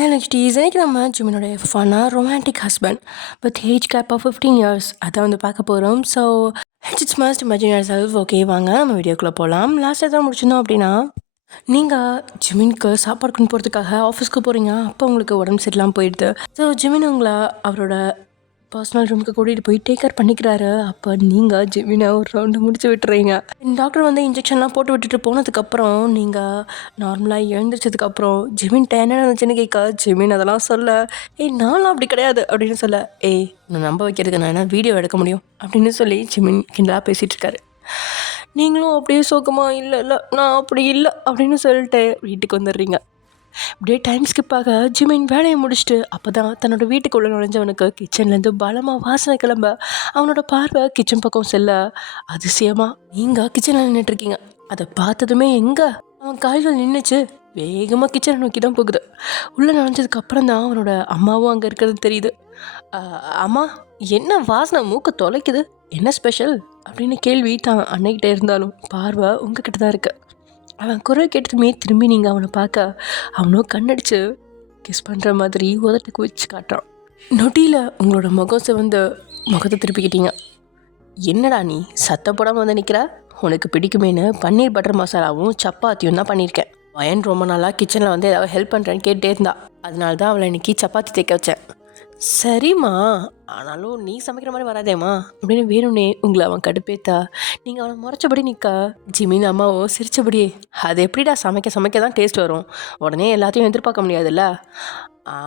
Hi நெக்ஸ்டீஸ் இன்னைக்கு நம்ம ஜிமினோடைய ஃபன்னாக romantic husband with age gap of 15 years அதை வந்து பார்க்க போகிறோம். So it's must imagine yourself. Okay வாங்க நம்ம வீடியோக்குள்ளே போகலாம். லாஸ்ட் எதாவது முடிச்சிருந்தோம் அப்படின்னா, நீங்கள் ஜிமினுக்கு சாப்பாடு கொண்டு போகிறதுக்காக ஆஃபீஸ்க்கு போகிறீங்க. அப்போ உங்களுக்கு உடம்பு சரியில்லாமல் போயிடுது. ஸோ ஜிமின் உங்களை அவரோட பர்சனல் ரூமுக்கு கூட்டிகிட்டு போய் டேக் கேர் பண்ணிக்கிறாரு. அப்போ நீங்கள் ஜிமினை ஒரு ரவுண்டு முடிச்சு விட்டுறீங்க. டாக்டர் வந்து இன்ஜெக்ஷன்லாம் போட்டு விட்டுட்டு போனதுக்கப்புறம் நீங்கள் நார்மலாக எழுந்திரிச்சதுக்கப்புறம் ஜிமின்ட்ட என்ன நினச்சின்னு கேட்க, ஜிமின் அதெல்லாம் சொல்ல, நான்லாம் அப்படி கிடையாது அப்படின்னு சொல்ல, நான் நம்ப வைக்கிறதுக்கு நான் என்ன வீடியோ எடுக்க முடியும் அப்படின்னு சொல்லி ஜிமின் கிண்டலாக பேசிகிட்டு இருக்காரு. நீங்களும் அப்படியே சோகமாக இல்லை நான் அப்படி இல்லை அப்படின்னு சொல்லிட்டு வீட்டுக்கு வந்துடுறீங்க. அப்படியே டைம் ஸ்கிப் ஆக ஜிமின் வேலையை முடிச்சுட்டு அப்போ தான் தன்னோட வீட்டுக்குள்ளே நுழைஞ்சவனுக்கு கிச்சன்லேருந்து பலமாக வாசனை கிளம்ப அவனோட பார்வை கிச்சன் பக்கம் செல்ல, அதிசயமாக நீங்கள் கிச்சனில் நின்றுட்டுருக்கீங்க. அதை பார்த்ததுமே எங்கே அவன் கால்கள் நின்றுச்சு. வேகமாக கிச்சனை நோக்கி தான் போகுது. உள்ளே நுழைஞ்சதுக்கு அப்புறம் தான் அவனோட அம்மாவும் அங்கே இருக்கிறது தெரியுது. அம்மா, என்ன வாசனை மூக்க தொலைக்குது, என்ன ஸ்பெஷல் அப்படின்னு கேள்வி தான் அன்னைக்கிட்ட இருந்தாலும் பார்வை உங்ககிட்ட தான் இருக்கு. அவன் குரல் கேட்டதுமே திரும்பி நீங்கள் அவனை பார்க்க அவனும் கண்ணடிச்சு கிஸ் பண்ணுற மாதிரி உதட்டுக்கு வச்சு காட்டுறான். நொட்டியில் உங்களோட முகம் சிவந்து முகத்தை திருப்பிக்கிட்டீங்க. என்னடா நீ சத்தம் போடாமல் வந்து நிற்கிற? உனக்கு பிடிக்குமேனு பன்னீர் பட்டர் மசாலாவும் சப்பாத்தியும் தான் பண்ணியிருக்கேன். வயன் ரொம்ப நாளாக கிச்சனில் வந்து ஏதாவது ஹெல்ப் பண்ணுறேன்னு கேட்டே இருந்தா. அதனால தான் அவளை இன்னைக்கு சப்பாத்தி தேக்க வச்சேன். சரிம்மா, ஆனாலும் நீ சமைக்கிற மாதிரி வராதேம்மா அப்படின்னு வேணும்னே உங்களை அவன் கடுப்பேத்தா நீங்கள் அவனை முறைச்சபடி நிற்க, ஜிமின் அம்மாவோ சிரிச்சபடியே, அது எப்படிடா சமைக்க தான் டேஸ்ட் வரும், உடனே எல்லாத்தையும் எதிர்பார்க்க முடியாதுல்ல.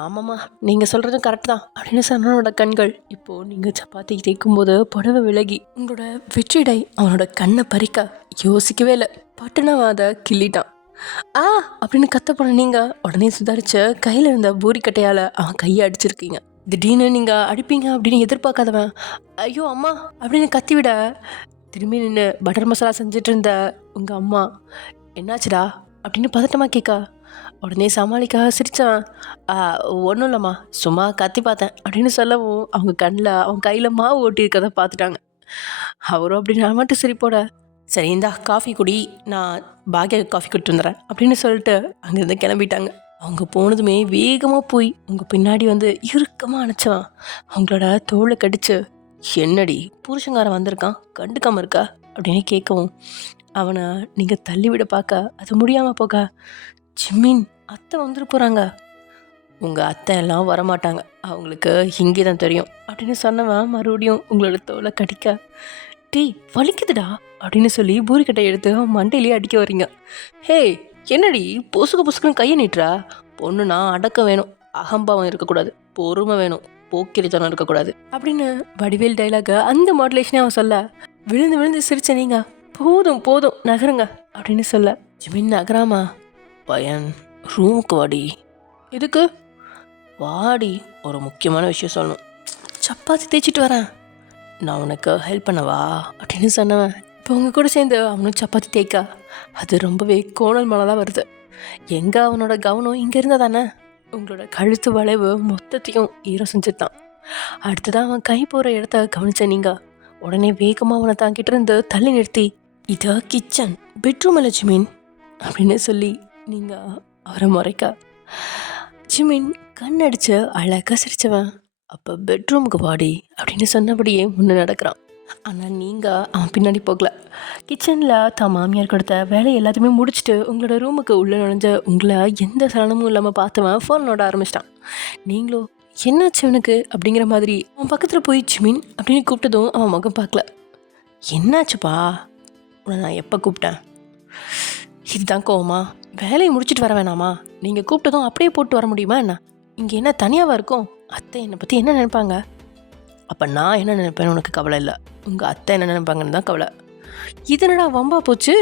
ஆமாம்மா, நீங்கள் சொல்கிறதும் கரெக்ட் தான் அப்படின்னு சொன்னவனோட கண்கள் இப்போது நீங்கள் சப்பாத்தி தேய்க்கும்போது புடவை விலகி உங்களோட வெற்றிடை அவனோட கண்ணை பறிக்க யோசிக்கவே இல்லை, பட்டுனவன் அதை கிள்ளிட்டான். அப்படின்னு கத்த போன நீங்கள் உடனே சுதாரிச்சு கையில் இருந்த பூரிக்கட்டையால் அவன் கையை அடிச்சிருக்கீங்க. திடீர்னு நீங்கள் அடிப்பீங்க அப்படின்னு எதிர்பார்க்காதவன் ஐயோ அம்மா அப்படின்னு கத்திவிட, திரும்பி நின்று பட்டர் மசாலா செஞ்சுட்டு இருந்த உங்கள் அம்மா என்னாச்சுடா அப்படின்னு பதட்டமாக கேட்க, உடனே சமாளிக்க சிரித்தான். ஒன்றும் இல்லைம்மா, சும்மா கத்தி பார்த்தேன் அப்படின்னு சொல்லவும் அவங்க கண்ணில் அவன் கையில் மாவு ஓட்டி இருக்கிறத பார்த்துட்டாங்க. அவரும் அப்படி நான் மட்டும் சிரிப்போட, சரி இந்தா காஃபி குடி, நான் பாக்யா காஃபி கொடுத்து வந்துடுறேன் அப்படின்னு சொல்லிட்டு அங்கேருந்து கிளம்பிட்டாங்க. அவங்க போனதுமே வேகமாக போய் உங்கள் பின்னாடி வந்து இறுக்கமாக அணைச்சான். அவங்களோட தோலை கடிச்சு, என்னடி புருஷங்காரன் வந்திருக்கான் கண்டுக்காமல் இருக்கா அப்படின்னு கேட்கவும் அவனை நீங்கள் தள்ளிவிட பார்க்க அது முடியாமல் போக, ஜிமின் அத்தை வந்துட்டு போகிறாங்க, உங்கள் அத்தை எல்லாம் வரமாட்டாங்க, அவங்களுக்கு இங்கே தான் தெரியும் அப்படின்னு சொன்னவன் மறுபடியும் உங்களோட தோலை கடிக்க, டீ வலிக்குதுடா அப்படின்னு சொல்லி பூரிக்கட்டை எடுத்து மண்டையிலேயே அடிக்க வரீங்க. ஹே என்னடி பொசுக்குன்னு கையை நீட்டுறா? பொண்ணுனா அடக்கம் வேணும், அகம்பாவம் இருக்கக்கூடாது, பொறுமை வேணும், போக்கிரித்தனம் இருக்கக்கூடாது அப்படின்னு வடிவேல் டைலாக அந்த மாடுலேஷனே அவன் சொல்ல, விழுந்து சிரிச்ச நீங்க போதும் நகருங்க அப்படின்னு சொல்ல, ஜிமின் நகராமா, பையன் ரூமுக்கு வாடி. எதுக்கு? வாடி, ஒரு முக்கியமான விஷயம் சொல்லணும். சப்பாத்தி தேய்ச்சிட்டு வரேன், நான் உனக்கு ஹெல்ப் பண்ணவா அப்படின்னு சொன்னவன் இப்போ உங்கள் கூட சேர்ந்து அவனும் சப்பாத்தி தேய்க்க அது ரொம்பவே கோணல் மனதாக வருது. எங்கே அவனோட கவனம் இங்கே இருந்தால் தானே உங்களோட கழுத்து வளைவு மொத்தத்தையும் ஈரம் செஞ்சுட்டான். அடுத்ததான் அவன் கை போகிற இடத்த கவனிச்ச நீங்கள் உடனே வேகமாக அவனை தாங்கிட்டு இருந்து தள்ளி நிறுத்தி, இது கிச்சன், பெட்ரூம் இல்லை ஜிமின் அப்படின்னு சொல்லி நீங்கள் அவரை முறைக்க, ஜிமின் கண்ணடிச்சு அழகாக சிரிச்சவன் அப்போ பெட்ரூமுக்கு வாடி அப்படின்னு சொன்னபடியே முன்னே நடக்கிறான். ஆனால் நீங்கள் அவன் பின்னாடி போகல. கிச்சனில் தான் மாமியார் கொடுத்த வேலையை எல்லாத்தையுமே முடிச்சுட்டு உங்களோட ரூமுக்கு உள்ளே நுழைஞ்ச உங்களை எந்த சலனமும் இல்லாமல் பார்த்தவன் ஃபோன் நோட ஆரம்பிச்சிட்டான். நீங்களும் என்னாச்சு அவனுக்கு அப்படிங்கிற மாதிரி அவன் பக்கத்தில் போய் ஜிமின் அப்படின்னு கூப்பிட்டதும் அவன் முகம் பார்க்கல. என்னாச்சுப்பா, உன்னை நான் எப்போ கூப்பிட்டேன்? இதுதான் கோவமா? வேலையை முடிச்சுட்டு வர வேணாமா? நீங்கள் கூப்பிட்டதும் அப்படியே போட்டு வர முடியுமா என்ன? இங்கே என்ன தனியாவாக இருக்கும்? அத்தை என்னை பற்றி என்ன நினைப்பாங்க? அப்போ நான் என்ன நினைப்பேன்னு உனக்கு கவலை இல்லை, உங்கள் அத்தை என்ன நினைப்பாங்கன்னு தான் கவலை. இது என்னடா வம்பா போச்சு?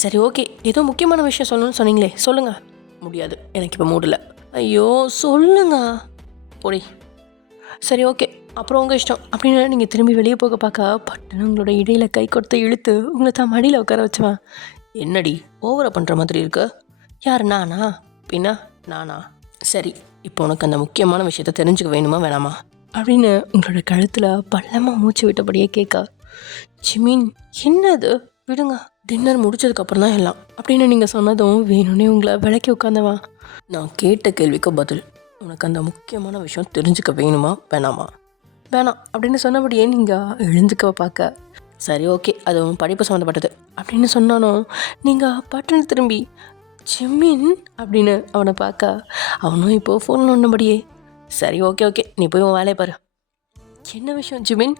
சரி ஓகே, ஏதோ முக்கியமான விஷயம் சொல்லணும்னு சொன்னீங்களே, சொல்லுங்கள். முடியாது, எனக்கு இப்போ மூடல. ஐயோ சொல்லுங்க. போடி. சரி ஓகே, அப்புறம் உங்கள் இஷ்டம் அப்படின்னு நீங்கள் திரும்பி வெளியே போக பார்க்க பட்டுன்னு உங்களோட இடையில கை கொடுத்து இழுத்து உங்களை தான் மடியில் உட்கார வச்சுவேன். என்னடி ஓவரா பண்ணுற மாதிரி இருக்கு? யார் நானா? பின்ன நானா? சரி, இப்போ உனக்கு அந்த முக்கியமான விஷயத்த தெரிஞ்சுக்க வேணுமா வேணாமா அப்படின்னு உங்களோட கழுத்தில் பள்ளமாக மூச்சு விட்டபடியே கேட்க, ஜிமின் என்னது விடுங்க, டின்னர் முடிச்சதுக்கப்புறம் தான் எல்லாம் அப்படின்னு நீங்கள் சொன்னதும் வேணும்னே உங்களை விளக்கி உட்காந்தவா, நான் கேட்ட கேள்விக்கு பதில், உனக்கு அந்த முக்கியமான விஷயம் தெரிஞ்சுக்க வேணுமா வேணாமா? வேணாம் அப்படின்னு சொன்னபடியே நீங்கள் எழுந்துக்க பார்க்க, சரி ஓகே அது உன் படிப்பு சம்மந்தப்பட்டது அப்படின்னு சொன்னாலும் நீங்கள் பட்டுன்னு திரும்பி ஜிமின் அப்படின்னு அவனை பார்க்க, அவனும் இப்போது ஃபோன் ஒன்றுபடியே சரி ஓகே ஓகே நீ போய் உன் வேலையை பாரு. என்ன விஷயம் ஜிமின்?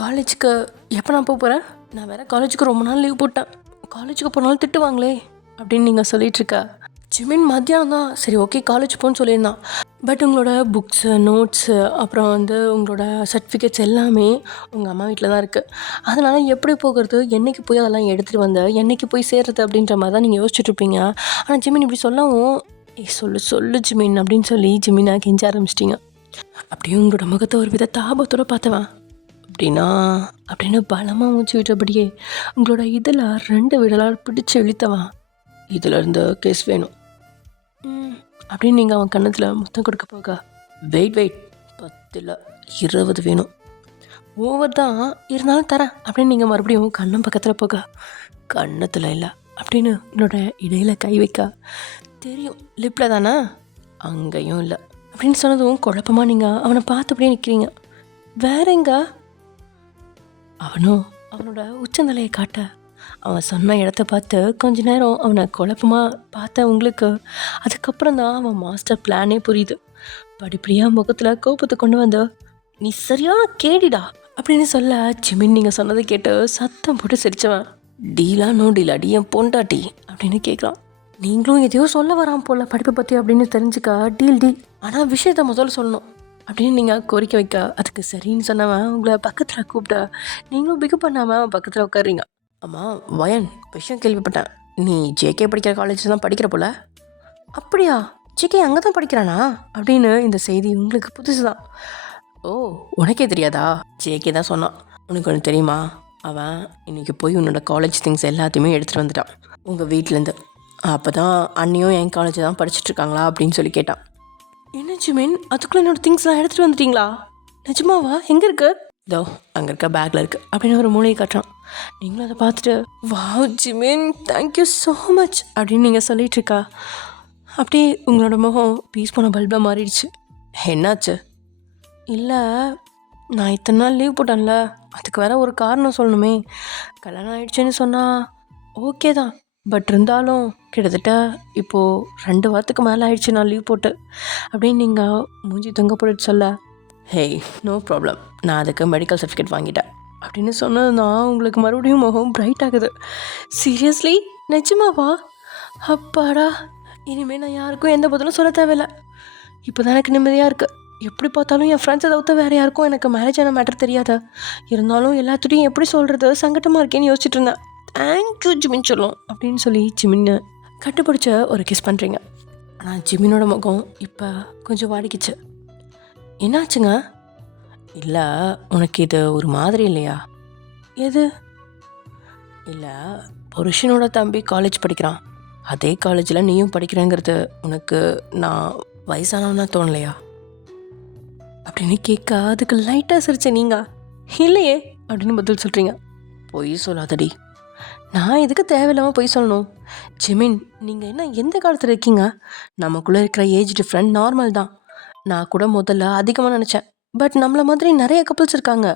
காலேஜுக்கு எப்போ நான் போகிறேன்? நான் வேறு காலேஜுக்கு ரொம்ப நாள் லீவ் போட்டேன், காலேஜுக்கு போனாலும் திட்டுவாங்களே அப்படின்னு நீங்கள் சொல்லிகிட்ருக்க. ஜிமின் மத்தியானம் தான் சரி ஓகே காலேஜ் போன்னு சொல்லியிருந்தான். பட் உங்களோட புக்ஸு நோட்ஸு அப்புறம் உங்களோட சர்டிஃபிகேட்ஸ் எல்லாமே உங்கள் அம்மா வீட்டில் தான் இருக்குது. அதனால் எப்படி போகிறது, என்றைக்கு போய் அதெல்லாம் எடுத்துகிட்டு வந்த, என்றைக்கு போய் சேர்றது அப்படின்ற மாதிரி தான் நீங்கள் யோசிச்சுட்ருப்பீங்க. ஆனால் ஜிமின் இப்படி சொல்லவும் சொல்லு சொல்லு ஜிமின் அப்படின்னு சொல்லி ஜிமினை கெஞ்ச ஆரம்பிச்சிட்டிங்க. அப்படியே உங்களோட முகத்தை ஒரு வித தாபத்தோடு பார்த்தவன் அப்படின்னு பலமாக மூச்சு விட்டபடியே உங்களோட இதில் 2 விரலால் பிடிச்சி இழுத்தவன், இதிலேருந்து கேஸ் வேணும் அப்படின்னு நீங்கள் அவன் கன்னத்தில் முத்தம் கொடுக்க போக, வெயிட் 10 இல்லை 20 வேணும், ஓவர் தான் இருந்தாலும் தரேன் அப்படின்னு நீங்கள் மறுபடியும் கண்ணம் பக்கத்தில் போக, கன்னத்தில் இல்லை அப்படின்னு என்னோட இடையில கை வைக்க, தெரியும் லிப்பில் தானே, அங்கேயும் இல்லை அப்படின்னு சொன்னதும் குழப்பமாக நீங்கள் அவனை பார்த்து அப்படியே நிற்கிறீங்க. வேற எங்க? அவனும் அவனோட உச்சந்தலையை காட்ட, அவன் சொன்ன இடத்த பார்த்து கொஞ்ச நேரம் அவனை குழப்பமாக பார்த்த உங்களுக்கு அதுக்கப்புறம் தான் அவன் மாஸ்டர் பிளானே புரியுது. படிப்படியாக முகத்தில் கோபத்தை கொண்டு வந்து, நீ சரியான கேடிடா அப்படின்னு சொல்ல ஜிமின் நீங்கள் சொன்னதை கேட்டு சத்தம் போட்டு சிரிச்சவன், டீலா நோ டீலாடி என் பொண்டாட்டி அப்படின்னு கேட்குறான். நீங்களும் எதையோ சொல்ல வரான் போல் படிப்பை பற்றி அப்படின்னு தெரிஞ்சுக்க, டீல் ஆனால் விஷயத்த முதல்ல சொல்லணும் அப்படின்னு நீங்கள் கோரிக்கை வைக்க, அதுக்கு சரின்னு சொன்னவன் உங்களை பக்கத்தில் கூப்பிட்ட, நீங்களும் பிக்கப் பண்ணாமல் பக்கத்தில் உட்காருறீங்க. ஆமாம் வயன், விஷயம் கேள்விப்பட்டேன், நீ ஜேகே படிக்கிற காலேஜ் தான் படிக்கிற போல. அப்படியா, ஜேகே அங்கே தான் படிக்கிறானா அப்படின்னு இந்த செய்தி உங்களுக்கு புதுசு தான். ஓ உனக்கே தெரியாதா? ஜேகே தான் சொன்னான். உனக்கு ஒன்று தெரியுமா, அவன் இன்றைக்கி போய் உன்னோட காலேஜ் திங்ஸ் எல்லாத்தையுமே எடுத்துகிட்டு வந்துட்டான் உங்கள் வீட்டிலேருந்து. அப்போ தான் அண்ணியும் என் காலேஜ் தான் படிச்சுட்ருக்காங்களா அப்படின்னு சொல்லி கேட்டான். என்ன ஜிமின், அதுக்குள்ளே என்னோடய திங்ஸ்லாம் எடுத்துகிட்டு வந்துட்டீங்களா? நிஜமாவா? எங்கே இருக்கு? இதோ அங்கே இருக்க பேக்கில் இருக்குது அப்படின்னு ஒரு மூலையை காட்டுறான். நீங்களும் அதை பார்த்துட்டு, wow Jimin thank you so much அப்படின்னு நீங்கள் சொல்லிகிட்ருக்கா. அப்படியே உங்களோட முகம் பீஸ் போன பல்பாக மாறிடுச்சு. என்னாச்சு? இல்லை நான் இத்தனை நாள் லீவ் போட்டேன்ல, அதுக்கு வேற ஒரு காரணம் சொல்லணுமே. கல்யாணம் ஆகிடுச்சின்னு சொன்னால் ஓகே தான், பட் இருந்தாலும் கிட்டத்தட்ட இப்போது 2 வாரத்துக்கு மேலே ஆயிடுச்சு நான் லீவ் போட்டு அப்படின்னு நீங்கள் மூஞ்சி தொங்க போட்டு சொல்ல, ஹேய் நோ ப்ராப்ளம், நான் அதுக்கு மெடிக்கல் சர்டிஃபிகேட் வாங்கிட்டேன் அப்படின்னு சொன்னது தான் உங்களுக்கு மறுபடியும் முகம் பிரைட் ஆகுது. சீரியஸ்லி? நிஜமாவா? அப்பாடா, இனிமேல் நான் யாருக்கும் எந்த பதிலும் சொல்ல தேவையில்லை. இப்போ தான் எனக்கு நிம்மதியாக இருக்குது. எப்படி பார்த்தாலும் என் ஃப்ரெண்ட்ஸை தவிர்த்து வேறு யாருக்கும் எனக்கு மேரேஜ் ஆன மேட்டர் தெரியாத, இருந்தாலும் எல்லாத்துட்டையும் எப்படி சொல்கிறது சங்கட்டமாக இருக்கேன்னு யோசிச்சுட்டு இருந்தேன். தேங்க்யூ ஜிமின் சொல்லும் அப்படின்னு சொல்லி ஜிமின்னு கட்டுப்பிடிச்ச ஒரு கிஸ் பண்ணுறீங்க. ஆனால் ஜிமினோட முகம் இப்போ கொஞ்சம் வாடிக்கிச்சு. என்னாச்சுங்க? இல்லை உனக்கு இது ஒரு மாதிரி இல்லையா? எது? இல்லை, புருஷனோட தம்பி காலேஜ் படிக்கிறான், அதே காலேஜில் நீயும் படிக்கிறேங்கிறது உனக்கு நான் வயசானவனா தோணலையா அப்படின்னு கேட்க, அதுக்கு லைட்டாக சிரிச்ச நீங்கள் இல்லையே அப்படின்னு பதில் சொல்கிறீங்க. பொய் சொல்லாதடி, நான் எதுக்கு தேவையில்லாமல் பொய் சொல்லணும்? ஜிமின் நீங்கள் என்ன எந்த காலத்தில் இருக்கீங்க? நமக்குள்ளே இருக்கிற ஏஜ் டிஃப்ரெண்ட் நார்மல் தான். நான் கூட முதல்ல அதிகமாக நினச்சேன், பட் நம்மளை மாதிரி நிறைய கப்புள்ஸ் இருக்காங்க.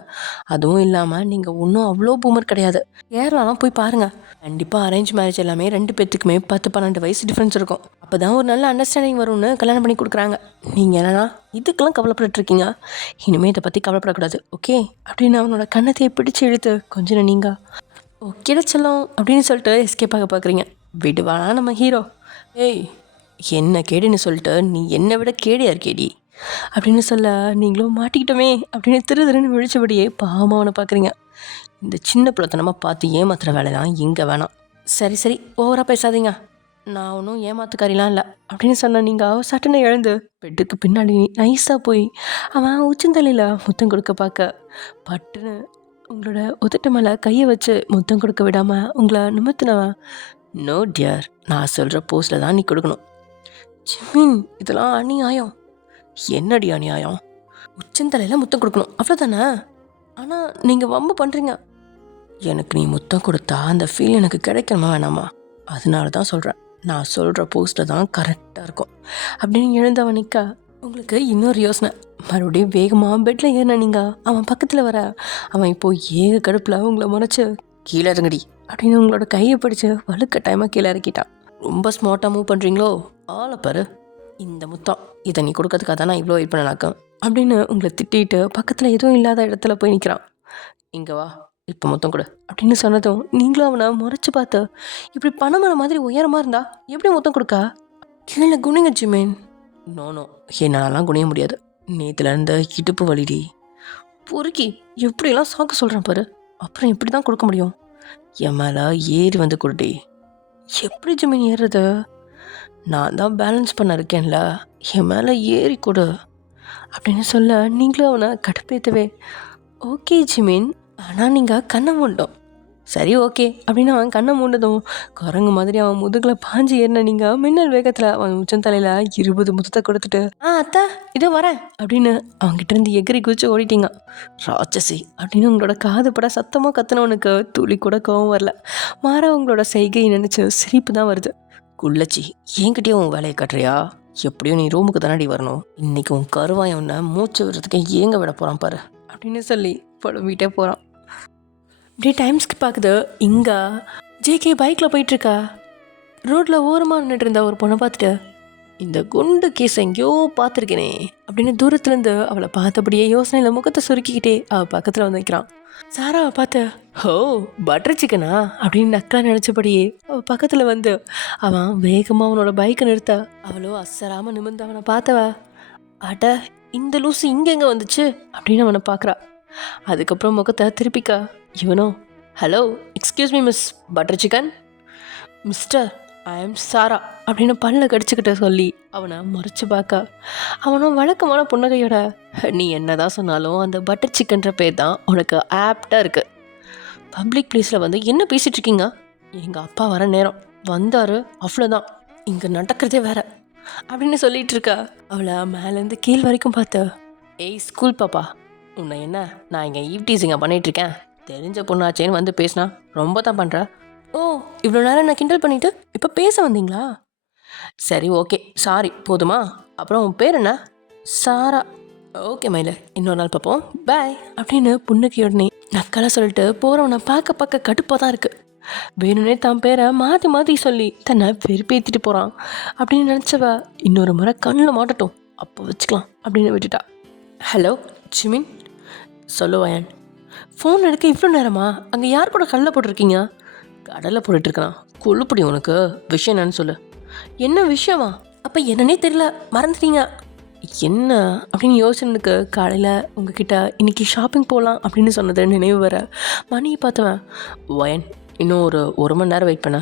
அதுவும் இல்லாமல் நீங்கள் ஒன்றும் அவ்வளோ பூமர் கிடையாது. கேரளாலாம் போய் பாருங்கள், கண்டிப்பாக அரேஞ்ச் மேரேஜ் எல்லாமே 2 பேர்த்துக்குமே 10-12 வயசு டிஃப்ரென்ஸ் இருக்கும். அப்போ தான் ஒரு நல்ல அண்டர்ஸ்டாண்டிங் வரும்னு கல்யாணம் பண்ணி கொடுக்குறாங்க. நீங்கள் என்னன்னா இதுக்கெல்லாம் கவலைப்பட்டுருக்கீங்க, இனிமேல் இதை பற்றி கவலைப்படக்கூடாது ஓகே அப்படின்னு அவனோட கண்ணத்தையே பிடிச்சி இழுத்து கொஞ்சம் நீங்கள் ஓகேடா செல்லம் அப்படின்னு சொல்லிட்டு எஸ்கேப் ஆக பார்க்குறீங்க. விடுவானா நம்ம ஹீரோ? ஏய் என்ன கேடுன்னு சொல்லிட்டு நீ என்னை விட கேடியா இருக்கேடி அப்படின்னு சொல்ல, நீங்களும் மாட்டிக்கிட்டோமே அப்படின்னு திருன்னு விழிச்சபடியே பாவமாக அவனை பார்க்குறீங்க. இந்த சின்ன பிள்ளைத்தனமாக பார்த்து ஏமாத்துற வேலை தான் இங்கே வேணாம். சரி சரி ஓவராக பேசாதீங்க, நான் ஒன்றும் ஏமாத்துக்காரிலாம் இல்லை அப்படின்னு சொன்ன நீங்கள் சட்டுன்னு எழுந்து பெட்டுக்கு பின்னாடி நைஸாக போய் அவன் உச்சந்தலையில் முத்தம் கொடுக்க பார்க்க, பட்டுன்னு உங்களோட உதட்டு மேலே கையை வச்சு முத்தம் கொடுக்க விடாமல் உங்களை நிமித்தினவன், நோ டியர், நான் சொல்கிற போஸ்டில் தான் நீ கொடுக்கணும். ஜிமின் இதெல்லாம் அநியாயம். என்னடி அநியாயம்? உச்சந்தலையில் முத்தம் கொடுக்கணும் அவ்வளோதானே? ஆனால் நீங்கள் வம்பு பண்ணுறீங்க. எனக்கு நீ முத்தம் கொடுத்தா அந்த ஃபீல் எனக்கு கிடைக்கணுமா வேணாமா? அதனால தான் சொல்கிறேன், நான் சொல்கிற போஸ்ட்டில் தான் கரெக்டாக இருக்கும் அப்படின்னு எழுந்தவன் நிற்க, உங்களுக்கு இன்னொரு யோசனை. மறுபடியும் வேகமாக பெட்டில் ஏறின நீங்கள் அவன் பக்கத்தில் வர அவன் இப்போ ஏக கடுப்பில் உங்களை முறைச்சு கீழே இறங்குடி அப்படின்னு உங்களோட கையை பிடிச்சி வலுக்கட்டாயமாக கீழே இறக்கிட்டான். ரொம்ப ஸ்மார்ட்டாக மூவ் பண்ணுறீங்களோ, ஆளை பாரு, இந்த முத்தம் இதை நீ கொடுக்கறதுக்காக தான் நான் இவ்வளோ வெயிட் பண்ணனாக்கம் அப்படின்னு உங்களை திட்டிட்டு பக்கத்தில் எதுவும் இல்லாத இடத்துல போய் நிற்கிறான். இங்கே வா, இப்போ மொத்தம் கொடு அப்படின்னு சொன்னதும் நீங்களும் அவனை முறைச்சி பார்த்து, இப்படி பணமர மாதிரி உயரமாக இருந்தா எப்படி மொத்தம் கொடுக்க, கீழே குனிங்க ஜிமேன். நோ என்னாலலாம் குனிய முடியாது, நேத்துல இருந்த இடுப்பு வலிடி பொறுக்கி எப்படியெல்லாம் சாக்க சொல்கிறேன் பாரு, அப்புறம் எப்படி தான் கொடுக்க முடியும், என் மேலே ஏறி வந்து கொடுடி. எப்படி ஜிமீன் ஏறுறது, நான் தான் பேலன்ஸ் பண்ண இருக்கேன்ல, என் மேலே ஏறி கொடு அப்படின்னு சொல்ல நீங்களும் அவனை கடுப்பேற்றவே, ஓகே ஜிமீன், ஆனால் நீங்கள் கண்ணை மூண்டோம். சரி ஓகே அப்படின்னு அவன் கண்ணை மூண்டதும் குரங்கு மாதிரி அவன் முதுகில் பாஞ்சு ஏறின நீங்கள் மின்னல் வேகத்தில் அவன் உச்சம் தலையில் 20 முத்தத்தை கொடுத்துட்டு, அத்தா இதோ வரேன் அப்படின்னு அவங்ககிட்ட இருந்து எகிரி குதிச்சு ஓடிட்டீங்க. ராட்சசி அப்படின்னு உங்களோட காது பட சத்தமாக கத்துனவனுக்கு துளி கூட கோவம் வரல. மாறா உங்களோட செய்கையை நினச்சி சிரிப்பு தான் வருது. குள்ளச்சி, என்கிட்டயும் உன் வேலையை கட்டுறியா, எப்படியும் நீ ரூமுக்கு தானடி வரணும், இன்னைக்கு உன் கருவாய் உன்னை மூச்சு விடுறதுக்கு ஏங்க விட போகிறான் பாரு அப்படின்னு சொல்லி புலம்பிகிட்டே போகிறான். இப்படி டைம் ஸ்கிப் ஆகுது. இங்கே ஜேகே பைக்கில் போயிட்டுருக்கா. ரோட்டில் ஓரமாக நின்றுட்டு இருந்த ஒரு பொண்ணை பார்த்துட்டு, இந்த குண்டு கேஸ் எங்கேயோ பார்த்துருக்கேனே அப்படின்னு தூரத்துலேருந்து அவளை பார்த்தபடியே யோசனையில் முகத்தை சுருக்கிக்கிட்டே அவள் பக்கத்தில் வந்து வைக்கிறான். சாராவை பார்த்து, ஹோ பட்டர் சிக்கனா அப்படின்னு நக்கா நினச்சபடியே அவள் பக்கத்தில் வந்து அவன் வேகமாக அவனோட பைக்கை நிறுத்த அவளோ அசராமல் நிமிர்ந்து அவனை பார்த்தவ, அட இந்த லூசு இங்கே எங்கே வந்துச்சு அப்படின்னு அவனை பார்க்குறா. அதுக்கப்புறம் முகத்தை திருப்பிக்கா. இவனோ, hello excuse me miss butter chicken, mister I am Sara அப்படின்னு பல்ல கடிச்சுக்கிட்ட சொல்லி அவனை முறைச்சி பார்க்க அவனும் வழக்கமான புன்னகையோட, நீ என்னதான் சொன்னாலும் அந்த பட்டர் சிக்கன்ற பேர் தான் உனக்கு ஆப்டாக இருக்குது. பப்ளிக் பிளேஸில் வந்து என்ன பேசிகிட்டு இருக்கீங்க, எங்கள் அப்பா வர நேரம் வந்தார், அவ்வளோதான், இங்கே நடக்கிறதே வேற அப்படின்னு சொல்லிட்டு இருக்கா. அவளை மேலேருந்து கீழ் வரைக்கும் பார்த்த, ஏய் ஸ்கூல் பாப்பா, உன்னை என்ன நான் இங்கே ஈவ்டீசிங்க பண்ணிகிட்ருக்கேன், தெரிஞ்ச பொண்ணாச்சேன்னு வந்து பேசினா ரொம்ப தான் பண்ணுற. ஓ இவ்வளோ நேரம் நான் கிண்டல் பண்ணிவிட்டு இப்போ பேச வந்தீங்களா, சரி ஓகே சாரி போதுமா, அப்புறம் உன் பேர் என்ன, சாரா, ஓகே மயில இன்னொரு நாள் பார்ப்போம் பாய் அப்படின்னு புன்னகையோடனே நக்கலாக சொல்லிட்டு போகிறவனை பார்க்க கடுப்பாக தான் இருக்குது. வேணும்னே தான் பேரை மாற்றி மாற்றி சொல்லி தன்னை வெறுப்பேற்றிட்டு போகிறான் அப்படின்னு நினச்சவ இன்னொரு முறை கண்ணில் மாட்டட்டும் அப்போ வச்சுக்கலாம் அப்படின்னு விட்டுட்டா. ஹலோ ஜிமின், சொல்லுவாயன், ஃபோன் எடுக்க இவ்வளோ நேரமா, அங்கே யார் கூட கடலை போட்டிருக்கீங்க, கடலை போட்டுட்ருக்கான், கொள்ளுப்படி உனக்கு விஷயம் என்னன்னு சொல்லு. என்ன விஷயமா, அப்போ என்னன்னே தெரியல மறந்துட்டீங்க, என்ன அப்படின்னு யோசனைக்கு காலையில் உங்ககிட்ட இன்றைக்கி ஷாப்பிங் போகலாம் அப்படின்னு சொன்னது நினைவு வர மணியை பார்த்தவன், வயன் இன்னும் ஒரு மணி நேரம் வெயிட் பண்ண.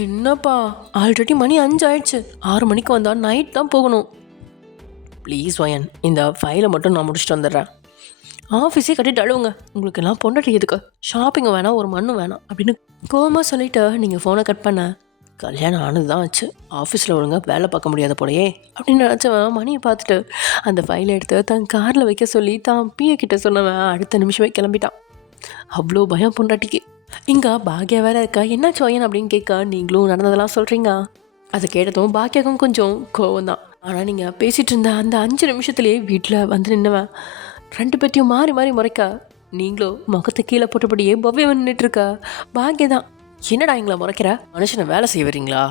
என்னப்பா ஆல்ரெடி மணி 5 ஆயிடுச்சு, 6 மணிக்கு வந்தால் நைட் தான் போகணும். ப்ளீஸ் வயன், இந்த ஃபைலை மட்டும் நான் முடிச்சுட்டு வந்துடுறேன், ஆஃபீஸே கட்டிட்டு அழுவுங்க, உங்களுக்கு எல்லாம் பொண்டாட்டி எதுக்கு, ஷாப்பிங் வேணாம் ஒரு மண்ணும் வேணாம் அப்படின்னு கோவமாக சொல்லிவிட்டு நீங்கள் ஃபோனை கட் பண்ண. கல்யாணம் ஆனது தான் ஆச்சு, ஆஃபீஸில் ஒழுங்காக வேலை பார்க்க முடியாத போலையே அப்படின்னு நினச்சவன் மணியை பார்த்துட்டு அந்த ஃபைலை எடுத்து தன் காரில் வைக்க சொல்லி தான் பிஏ கிட்ட சொன்னவன் அடுத்த நிமிஷமே கிளம்பிட்டான். அவ்வளோ பயம் பொண்டாட்டிக்கு. இங்கே பாக்யா வேற இருக்கா, என்னாச்சு வயன் அப்படின்னு கேட்க நீங்களும் நடந்ததெல்லாம் சொல்கிறீங்க. அதை கேட்டதும் பாக்யாக்கும் கொஞ்சம் கோவம் தான். ஆனால் நீங்கள் பேசிகிட்டு இருந்த அந்த 5 நிமிஷத்துலேயே வீட்டில் வந்து நின்னவன் 2 பேர்த்தையும் மாறி மாறி முறைக்க நீங்களும் முகத்தை கீழே போட்டபடியே பவ்யம் நின்றுட்டுருக்கா. பாக்யா தான், என்னடா எங்களை முறைக்கிற, மனுஷனை வேலை செய்ய வரீங்களா,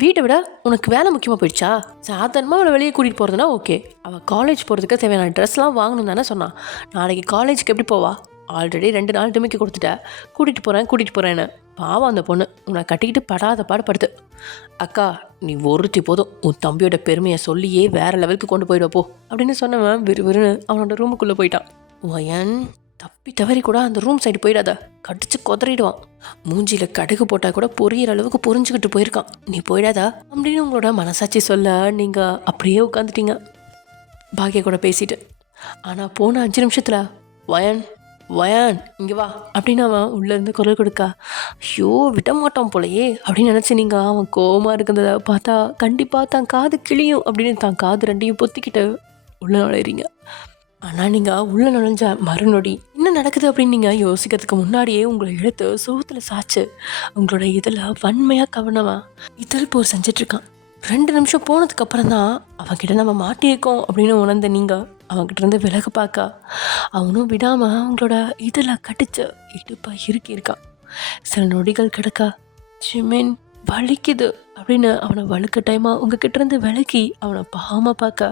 வீட்டை விட உனக்கு வேலை முக்கியமாக போயிடுச்சா, சாதாரணமாக அவளை வெளியே கூட்டிகிட்டு போகிறதுனா ஓகே, அவள் காலேஜ் போகிறதுக்கு தேவையான ட்ரெஸ்லாம் வாங்கணும் தானே சொன்னான், நாளைக்கு காலேஜுக்கு எப்படி போவா, ஆல்ரெடி 2 நாள் டிமிக்கி கொடுத்துட்ட, கூட்டிகிட்டு போகிறேன்னு, பாவம் அந்த பொண்ணு உன்னை கட்டிக்கிட்டு படாத பாடுபடுது. அக்கா நீ ஒருத்தி போதும், உன் தம்பியோட பெருமையை சொல்லியே வேற லெவலுக்கு கொண்டு போயிடுவப்போ அப்படின்னு சொன்னவன் விறுவிறுன்னு அவனோட ரூமுக்குள்ளே போயிட்டான். ஒயன் தப்பி தவறி கூட அந்த ரூம் சைடு போயிடாத, கடிச்சு கொதறிடுவான், மூஞ்சியில் கடுகு போட்டால் கூட பொரியிற அளவுக்கு புரிஞ்சுக்கிட்டு போயிருக்கான், நீ போயிடாதா அப்படின்னு உங்களோட மனசாட்சி சொல்ல நீங்கள் அப்படியே உட்காந்துட்டீங்க பாக்யா கூட பேசிட்டு. ஆனால் போன 5 நிமிஷத்தில் வயன் இங்கே வா அப்படின்னு அவன் உள்ளேருந்து குரல் கொடுக்க, ஐயோ விட மாட்டான் போலையே அப்படின்னு நினச்சி நீங்கள் அவன் கோவமாக இருக்கிறத பார்த்தா கண்டிப்பாக தான் காது கிளியும் அப்படின்னு தான் காது 2ஐயும் பொத்திக்கிட்டு உள்ளே நுழையிறீங்க. ஆனால் நீங்கள் உள்ளே நுழைஞ்ச மறுநொடி என்ன நடக்குது அப்படின்னு நீங்கள் யோசிக்கிறதுக்கு முன்னாடியே உங்களை எடுத்து சோத்தில் சாய்ச்சு உங்களோட இதில் வன்மையாக கவனமாக இதழ் போர் செஞ்சிட்ருக்கான். 2 நிமிஷம் போனதுக்கப்புறம் தான் அவன்கிட்ட நம்ம மாட்டியிருக்கோம் அப்படின்னு உணர்ந்த நீங்கள் அவன்கிட்ட இருந்து விலக பார்க்க அவனும் விடாமல் அவங்களோட இதில் கடிச்சு இடுப்பை இறுக்கியிருக்கான். சில நொடிகள் கிடக்க ஜிமின் வலிக்குது அப்படின்னு அவனை வலுக்கட்டாயமாக உங்ககிட்ட இருந்து விலக்கி அவனை பாவமாக பார்க்க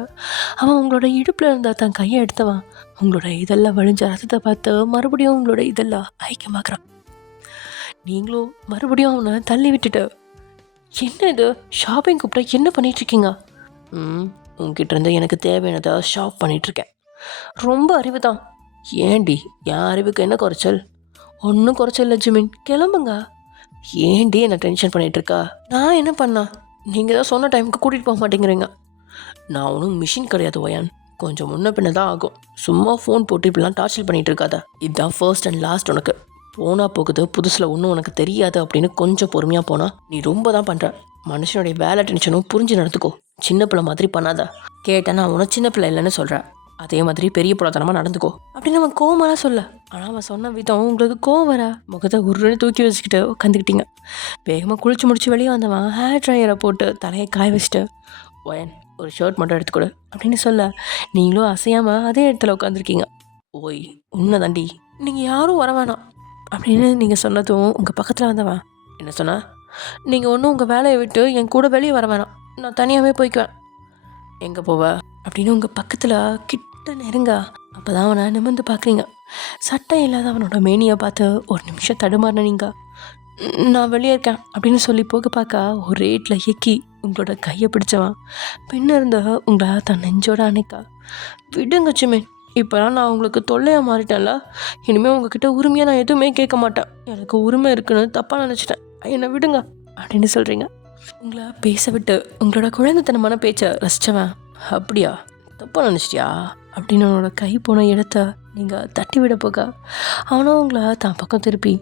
அவன் உங்களோட இடுப்பில் இருந்த தன் கையை எடுத்தவன் உங்களோட இதெல்லாம் வழிஞ்ச ரசத்தை பார்த்து மறுபடியும் உங்களோட இதெல்லாம் ஐக்கியமாக்குறான். நீங்களும் மறுபடியும் அவனை தள்ளி விட்டுட்டு, என்ன இது ஷாப்பிங் கூப்பிட்டா என்ன பண்ணிகிட்ருக்கீங்க? உங்ககிட்ட இருந்து எனக்கு தேவையானதை ஷாப் பண்ணிகிட்ருக்கேன். ரொம்ப அறிவு தான். ஏண்டி என் அறிவுக்கு என்ன குறைச்சல்? ஒன்றும் குறைச்சல் இல்லை ஜிமின், கிளம்புங்க. ஏண்டி என்னை டென்ஷன் பண்ணிகிட்ருக்கா? நான் என்ன பண்ணேன்? நீங்கள் தான் சொன்ன டைமுக்கு கூட்டிகிட்டு போக மாட்டேங்கிறீங்க. நான் ஒன்றும் மிஷின் கிடையாது ஒயான், கொஞ்சம் முன்ன பின்ன தான் ஆகும். சும்மா ஃபோன் போட்டு இப்படிலாம் டார்ச்சர் பண்ணிகிட்டு இருக்காத. இதுதான் ஃபர்ஸ்ட் அண்ட் லாஸ்ட். உனக்கு போனால் போகுது, புதுசில் ஒன்றும் உனக்கு தெரியாது அப்படின்னு கொஞ்சம் பொறுமையாக போனால் நீ ரொம்ப தான் பண்ணுற. மனுஷனுடைய வேலை டென்ஷனும் புரிஞ்சு நடந்துக்கோ. சின்ன பிள்ளை மாதிரி பண்ணாத. கேட்டேன் நான் உனக்கு சின்ன பிள்ளை இல்லைன்னு சொல்கிறேன், அதே மாதிரி பெரிய புலத்தனமாக நடந்துக்கோ அப்படின்னு அவன் கோவமெல்லாம் சொல்ல. ஆனால் அவன் சொன்ன விதம் உங்களுக்கு கோவம் வர முகத்தை உருன்னு தூக்கி வச்சுக்கிட்டு உட்காந்துக்கிட்டீங்க. வேகமாக குளிச்சு முடிச்சு வெளியே வந்தவன் ஹேர் ட்ரையரை போட்டு தலையை காய வச்சுட்டு, ஒயன் ஒரு ஷர்ட் மட்டும் எடுத்துக்கொடு அப்படின்னு சொல்ல நீங்களும் அசையாமல் அதே இடத்துல உட்காந்துருக்கீங்க. ஓய் உன்னை தாண்டி, நீங்கள் யாரும் வர வேணாம் அப்படின்னு நீங்கள் சொன்னதும் உங்கள் பக்கத்தில் வந்தவன் என்ன சொன்னா, நீங்கள் ஒன்றும் உங்கள் வேலையை விட்டு என் கூட வெளியே வர வேணாம், நான் தனியாகவே போய்க்குவேன். எங்கே போவ அப்படின்னு உங்கள் பக்கத்தில் கிட்ட நெருங்க. அப்போ தான் அவனை நிமிர்ந்து பார்க்குறீங்க. சட்டை இல்லாத அவனோட மேனியை பார்த்து ஒரு நிமிஷம் தடுமாறின நீங்கள், நான் வெளியே இருக்கேன் அப்படின்னு சொல்லி போக பார்க்க ஒரு ரேட்டில் எக்கி உங்களோட கையை பிடிச்சவன் பின்ன இருந்த உங்களை தன் நெஞ்சோட அணைக்கா. விடுங்க ஜிமின், இப்போலாம் நான் உங்களுக்கு தொல்லையாக மாறிட்டேன்ல, இனிமேல் உங்ககிட்ட உரிமையாக நான் எதுவுமே கேட்க மாட்டேன். எனக்கு உரிமை இருக்குன்னு தப்பாக நினச்சிட்டேன், என்னை விடுங்க அப்படின்னு சொல்கிறீங்க. உங்களை பேச விட்டு உங்களோட குழந்தைத்தனமான பேச்சை ரசித்தவன், அப்படியா தப்பாக நினச்சிட்டியா அப்படின்னு அவனோட கை போன இடத்த நீங்கள் தட்டி விட போக அவனும் உங்களை தான் பக்கம் திருப்பி,